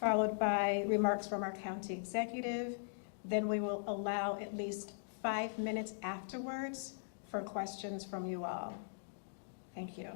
followed by remarks from our county executive. Then we will allow at least 5 minutes afterwards for questions from you all. Thank you.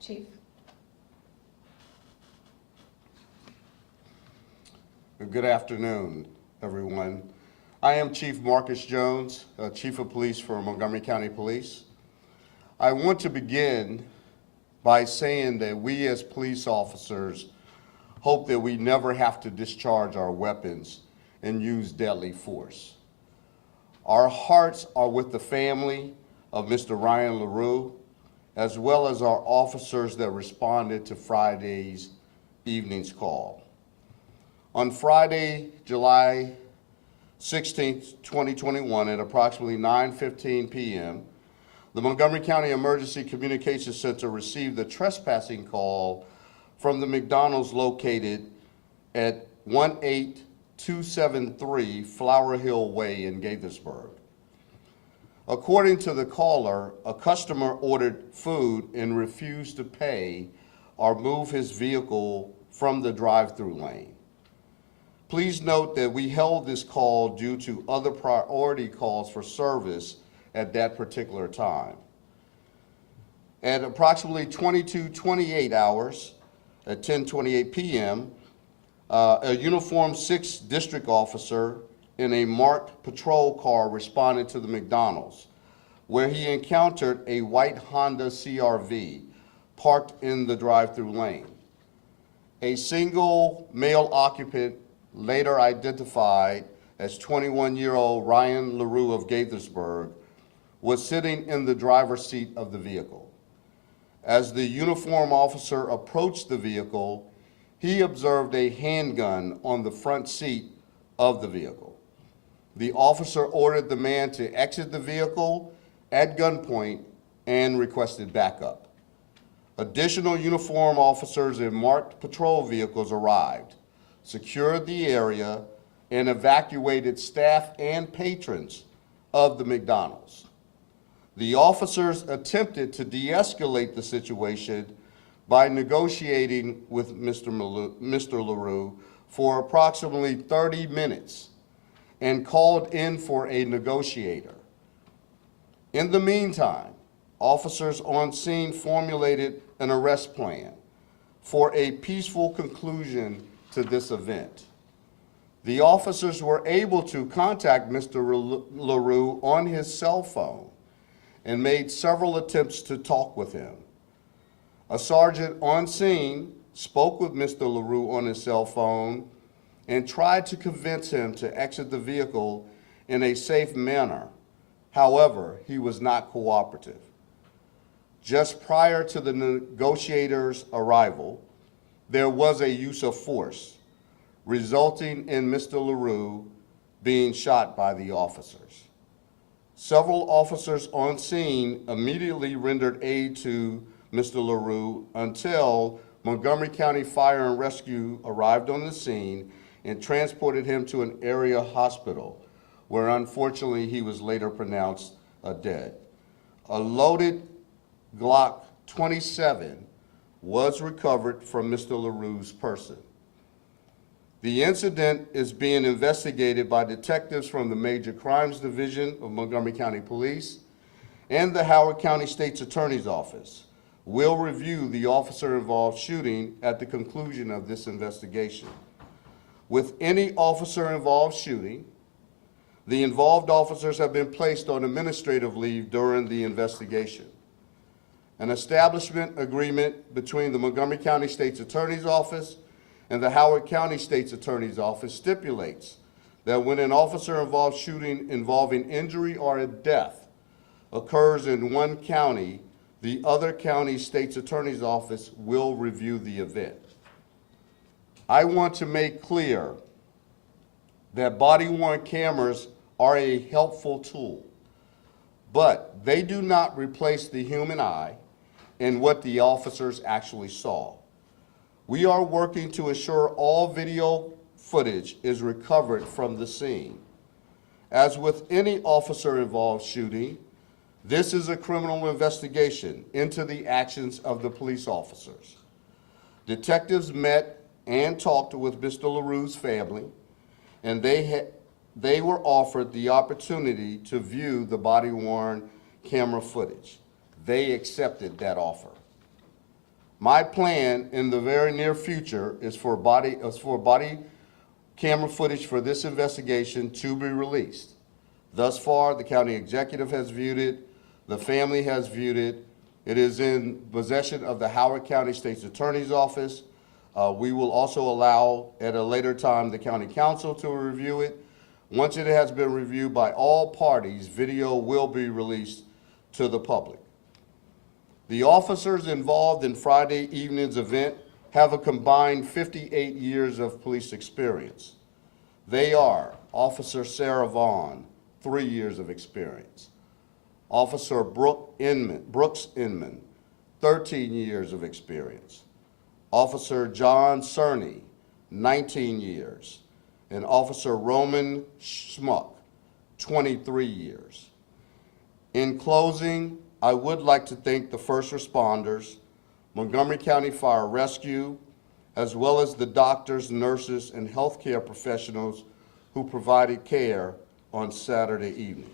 Chief. Good afternoon, everyone. I am Chief Marcus Jones, Chief of Police for Montgomery County Police. I want to begin by saying that we as police officers hope that we never have to discharge our weapons and use deadly force. Our hearts are with the family of Mr. Ryan LaRue, as well as our officers that responded to Friday's evening's call. On Friday, July 16th, 2021, at approximately 9:15 p.m., the Montgomery County Emergency Communications Center received a trespassing call from the McDonald's located at 18273 Flower Hill Way in Gaithersburg. According to the caller, a customer ordered food and refused to pay or move his vehicle from the drive-thru lane. Please note that we held this call due to other priority calls for service at that particular time. At approximately 22:28 hours, at 10:28 p.m., a uniformed 6th district officer in a marked patrol car responded to the McDonald's, where he encountered a white Honda CR-V parked in the drive-thru lane. A single male occupant, later identified as 21-year-old Ryan LaRue of Gaithersburg, was sitting in the driver's seat of the vehicle. As the uniformed officer approached the vehicle, he observed a handgun on the front seat of the vehicle. The officer ordered the man to exit the vehicle at gunpoint and requested backup. Additional uniformed officers in marked patrol vehicles arrived, secured the area, and evacuated staff and patrons of the McDonald's. The officers attempted to de-escalate the situation by negotiating with Mr. LaRue for approximately 30 minutes and called in for a negotiator. In the meantime, officers on scene formulated an arrest plan for a peaceful conclusion to this event. The officers were able to contact Mr. LaRue on his cell phone and made several attempts to talk with him. A sergeant on scene spoke with Mr. LaRue on his cell phone and tried to convince him to exit the vehicle in a safe manner. However, he was not cooperative. Just prior to the negotiator's arrival, there was a use of force, resulting in Mr. LaRue being shot by the officers. Several officers on scene immediately rendered aid to Mr. LaRue until Montgomery County Fire and Rescue arrived on the scene and transported him to an area hospital, where unfortunately he was later pronounced dead. A loaded Glock 27 was recovered from Mr. LaRue's person. The incident is being investigated by detectives from the Major Crimes Division of Montgomery County Police and the Howard County State's Attorney's Office. We'll review the officer-involved shooting at the conclusion of this investigation. With any officer-involved shooting, the involved officers have been placed on administrative leave during the investigation. An establishment agreement between the Montgomery County State's Attorney's Office and the Howard County State's Attorney's Office stipulates that when an officer-involved shooting involving injury or a death occurs in one county, the other county State's Attorney's Office will review the event. I want to make clear that body-worn cameras are a helpful tool, but they do not replace the human eye and what the officers actually saw. We are working to ensure all video footage is recovered from the scene. As with any officer-involved shooting, this is a criminal investigation into the actions of the police officers. Detectives met and talked with Mr. LaRue's family, and they were offered the opportunity to view the body-worn camera footage. They accepted that offer. My plan in the very near future is for body camera footage for this investigation to be released. Thus far, the county executive has viewed it, the family has viewed it. It is in possession of the Howard County State's Attorney's Office. We will also allow at a later time the county council to review it. Once it has been reviewed by all parties, video will be released to the public. The officers involved in Friday evening's event have a combined 58 years of police experience. They are Officer Sarah Vaughn, 3 years of experience. Officer Brooks Inman, 13 years of experience. Officer John Cerny, 19 years. And Officer Roman Schmuck, 23 years. In closing, I would like to thank the first responders, Montgomery County Fire Rescue, as well as the doctors, nurses, and healthcare professionals who provided care on Saturday evening.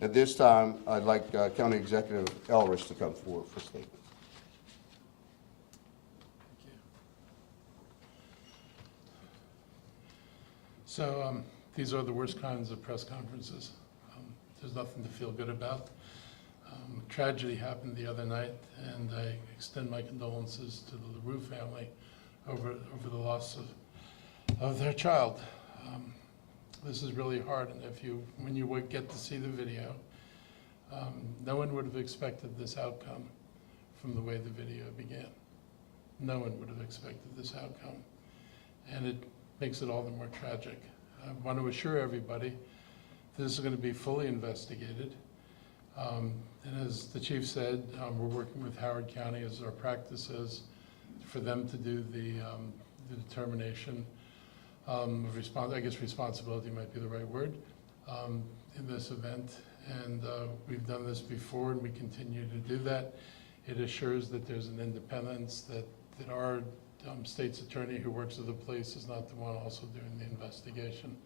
At this time, I'd like County Executive Elrich to come forward for statement. So these are the worst kinds of press conferences. There's nothing to feel good about. Tragedy happened the other night, and I extend my condolences to the LaRue family over the loss of their child. This is really hard, and when you would get to see the video, no one would have expected this outcome from the way the video began. No one would have expected this outcome, and it makes it all the more tragic. I want to assure everybody this is going to be fully investigated. And as the chief said, we're working with Howard County, as our practice is, for them to do the determination of I guess responsibility might be the right word, in this event. And we've done this before, and we continue to do that. It assures that there's an independence, that our state's attorney who works with the police is not the one also doing the investigation.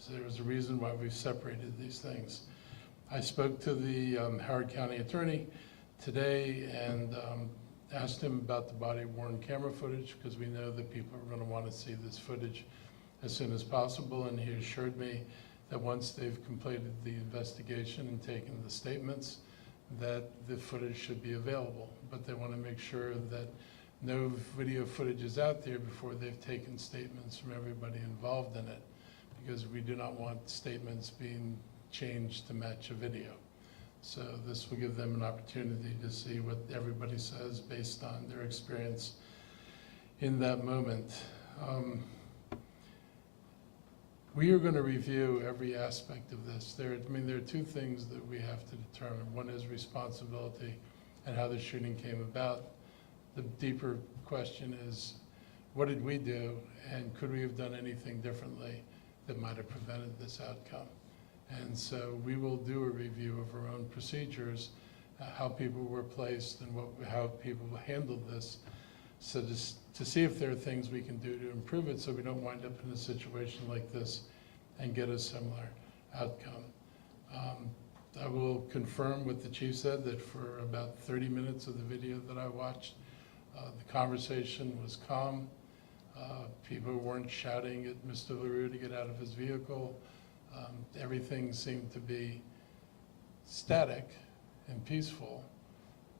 So there was a reason why we've separated these things. I spoke to the Howard County attorney today and asked him about the body-worn camera footage, because we know that people are going to want to see this footage as soon as possible, and he assured me that once they've completed the investigation and taken the statements, that the footage should be available. But they want to make sure that no video footage is out there before they've taken statements from everybody involved in it, because we do not want statements being changed to match a video. So this will give them an opportunity to see what everybody says based on their experience in that moment. We are going to review every aspect of this. There are two things that we have to determine. One is responsibility and how the shooting came about. The deeper question is, what did we do, and could we have done anything differently that might have prevented this outcome? And so we will do a review of our own procedures, how people were placed and how people handled this, so to see if there are things we can do to improve it so we don't wind up in a situation like this and get a similar outcome. I will confirm what the chief said, that for about 30 minutes of the video that I watched, the conversation was calm. People weren't shouting at Mr. LaRue to get out of his vehicle. Everything seemed to be static and peaceful,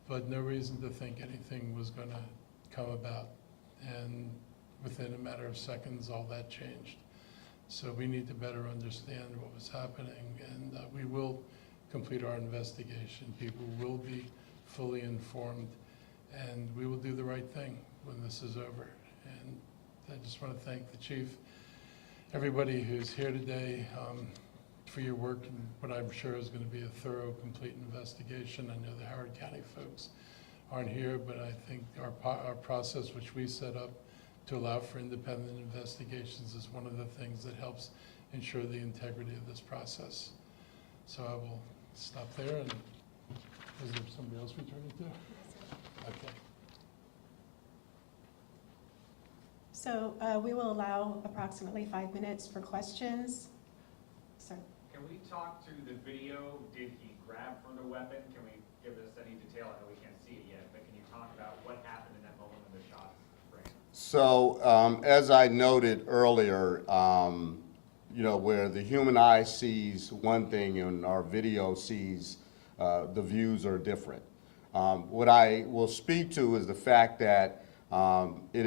but no reason to think anything was going to come about. And within a matter of seconds, all that changed. So we need to better understand what was happening, and we will complete our investigation. People will be fully informed, and we will do the right thing when this is over. And I just want to thank the chief, everybody who's here today, for your work and what I'm sure is going to be a thorough, complete investigation. I know the Howard County folks aren't here, but I think our process, which we set up to allow for independent investigations, is one of the things that helps ensure the integrity of this process. So I will stop there, and is there somebody else we turn it to? Okay. So we will allow approximately 5 minutes for questions. Sir? Can we talk to the video? Did he grab from the weapon? Can we give us any detail? I know we can't see it yet, but can you talk about what happened in that moment when the shots rang? So, as I noted earlier, you know, where the human eye sees one thing and our video sees, the views are different. What I will speak to is the fact that it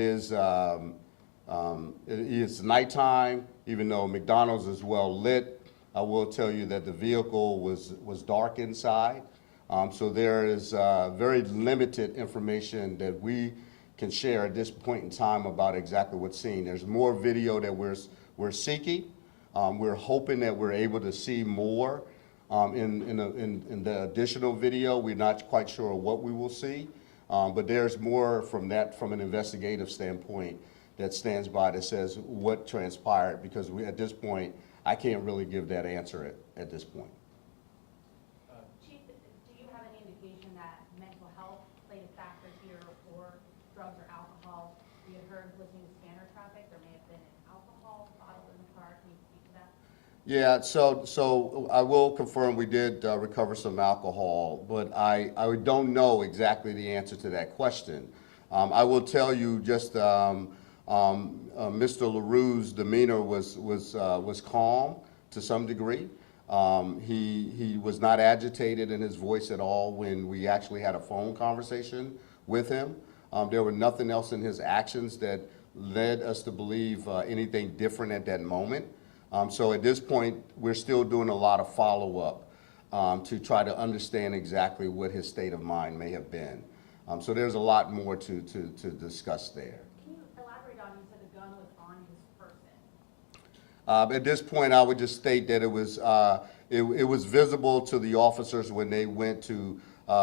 is nighttime, even though McDonald's is well lit. I will tell you that the vehicle was dark inside. So there is very limited information that we can share at this point in time about exactly what's seen. There's more video that we're seeking. We're hoping that we're able to see more in the additional video. We're not quite sure what we will see, but there's more from an investigative standpoint that stands by that says what transpired, because at this point, I can't really give that answer at this point. Chief, do you have any indication that mental health played a factor here, or drugs or alcohol? We had heard listening to scanner traffic, there may have been an alcohol bottle in the car. Can you speak to that? Yeah, so I will confirm we did recover some alcohol, but I don't know exactly the answer to that question. I will tell you just Mr. LaRue's demeanor was calm to some degree. He was not agitated in his voice at all when we actually had a phone conversation with him. There were nothing else in his actions that led us to believe anything different at that moment. So at this point, we're still doing a lot of follow-up to try to understand exactly what his state of mind may have been. So there's a lot more to discuss there. Can you elaborate on, you said the gun was on his person? At this point, I would just state that it was visible to the officers when they went to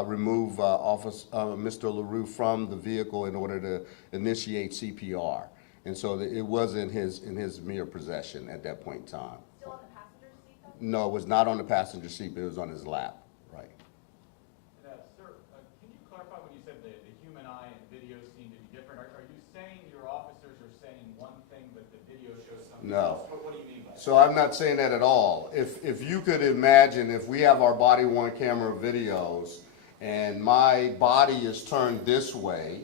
remove Mr. LaRue from the vehicle in order to initiate CPR. And so it was in his mere possession at that point in time. Still on the passenger seat, though? No, it was not on the passenger seat, but it was on his lap, right. Sir, can you clarify when you said the human eye and video seem to be different? Are you saying your officers are saying one thing, but the video shows something No. else? What do you mean by that? So I'm not saying that at all. If you could imagine, if we have our body-worn camera videos and my body is turned this way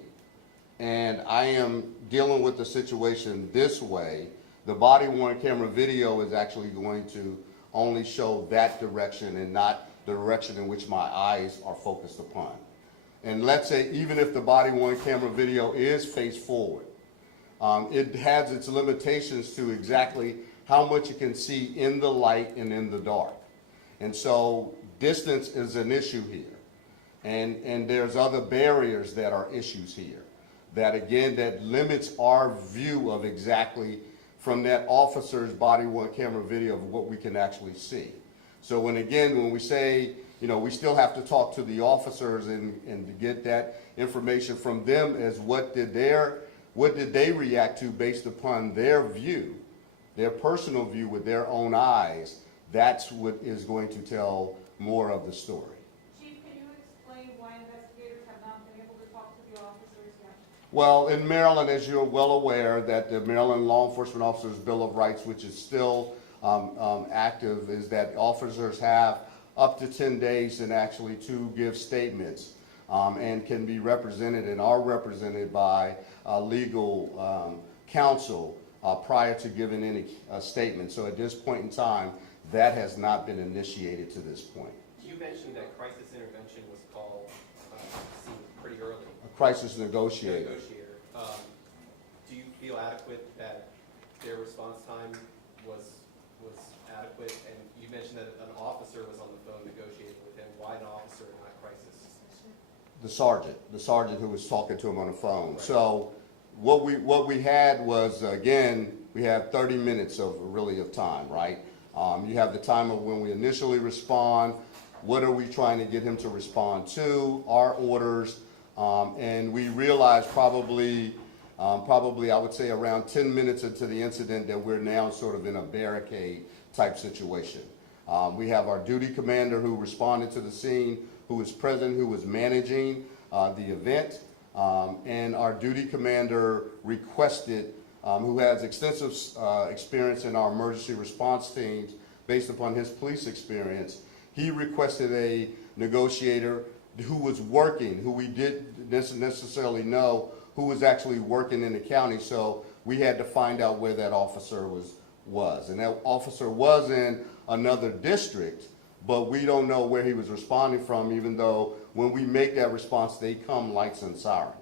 and I am dealing with the situation this way, the body-worn camera video is actually going to only show that direction and not the direction in which my eyes are focused upon. And let's say even if the body-worn camera video is face forward, it has its limitations to exactly how much you can see in the light and in the dark. And so distance is an issue here. And there's other barriers that are issues here. That again, that limits our view of exactly from that officer's body-worn camera video of what we can actually see. So when we say, you know, we still have to talk to the officers and to get that information from them as what did they react to based upon their view, their personal view with their own eyes, that's what is going to tell more of the story. Chief, can you explain why investigators have not been able to talk to the officers yet? Well, in Maryland, as you're well aware, that the Maryland Law Enforcement Officers Bill of Rights, which is still active, is that officers have up to 10 days and actually to give statements and can be represented and are represented by legal counsel prior to giving any statement. So at this point in time, that has not been initiated to this point. You mentioned that crisis intervention was called seemed pretty early. A crisis negotiator. Do you feel adequate that their response time was adequate? And you mentioned that an officer was on the phone negotiating with him. Why an officer and not crisis? The sergeant who was talking to him on the phone. Right. So what we had was, again, we have 30 minutes of time, right? You have the time of when we initially respond, what are we trying to get him to respond to, our orders, and we realized probably I would say around 10 minutes into the incident that we're now sort of in a barricade type situation. We have our duty commander who responded to the scene, who was present, who was managing the event, and our duty commander requested who has extensive experience in our emergency response teams based upon his police experience, he requested a negotiator who was working, who we didn't necessarily know who was actually working in the county, so we had to find out where that officer was. And that officer was in another district, but we don't know where he was responding from, even though when we make that response, they come lights and sirens.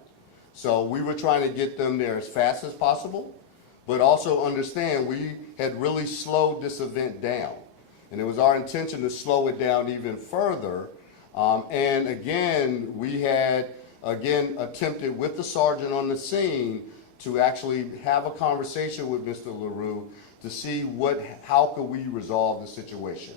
So we were trying to get them there as fast as possible, but also understand we had really slowed this event down. And it was our intention to slow it down even further. And again, we had, attempted with the sergeant on the scene to actually have a conversation with Mr. LaRue to see how could we resolve the situation.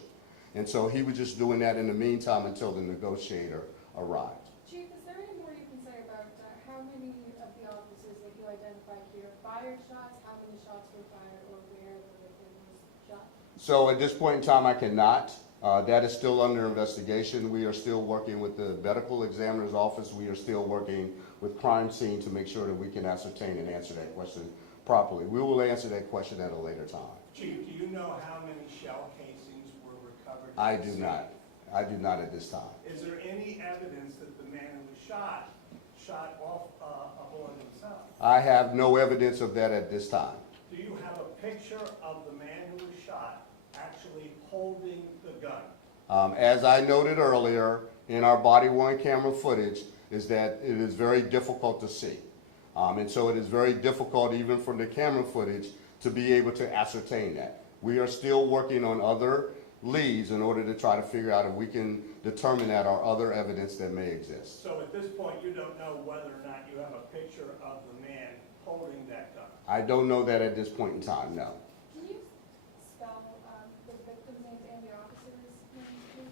And so he was just doing that in the meantime until the negotiator arrived. Chief, is there any more you can say about how many of the officers that you identified here fired shots, how many shots were fired, or where the victim was shot? So at this point in time, I cannot. That is still under investigation. We are still working with the medical examiner's office. We are still working with crime scene to make sure that we can ascertain and answer that question properly. We will answer that question at a later time. Chief, do you know how many shell casings were recovered? I do not. I do not at this time. Is there any evidence that the man who was shot off a bullet himself? I have no evidence of that at this time. Do you have a picture of the man who was shot actually holding the gun? As I noted earlier in our body-worn camera footage, is that it is very difficult to see. And so it is very difficult even from the camera footage to be able to ascertain that. We are still working on other leads in order to try to figure out if we can determine that or other evidence that may exist. So at this point, you don't know whether or not you have a picture of the man holding that gun? I don't know that at this point in time, no. Can you spell the victim's names and the officer's names, please?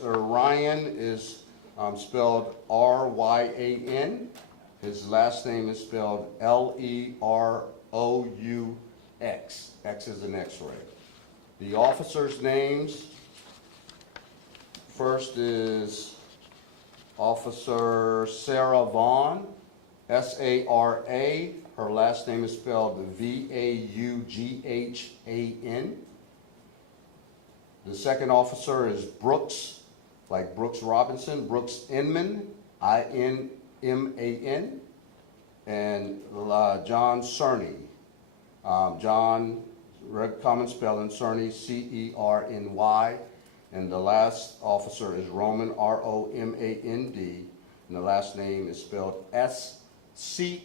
Mr. Ryan is spelled R-Y-A-N. His last name is spelled L-E-R-O-U-X. X is an X-ray. The officers' names, first is Officer Sarah Vaughn, S-A-R-A. Her last name is spelled V-A-U-G-H-A-N. The second officer is Brooks, like Brooks Robinson, Brooks Inman, I-N-M-A-N, and John Cerny. John, common spelling, Cerny, C-E-R-N-Y, and the last officer is Roman, R-O-M-A-N-D, and the last name is spelled S-C-H-M-U-C-K.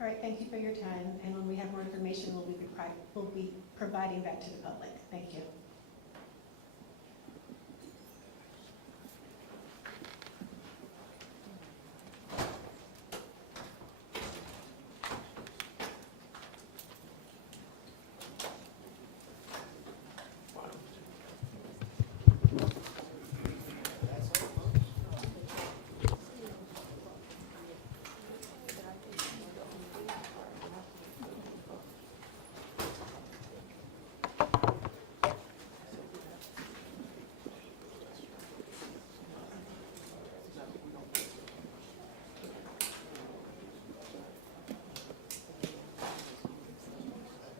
All right, thank you for your time, and when we have more information, we'll be providing that to the public. Thank you.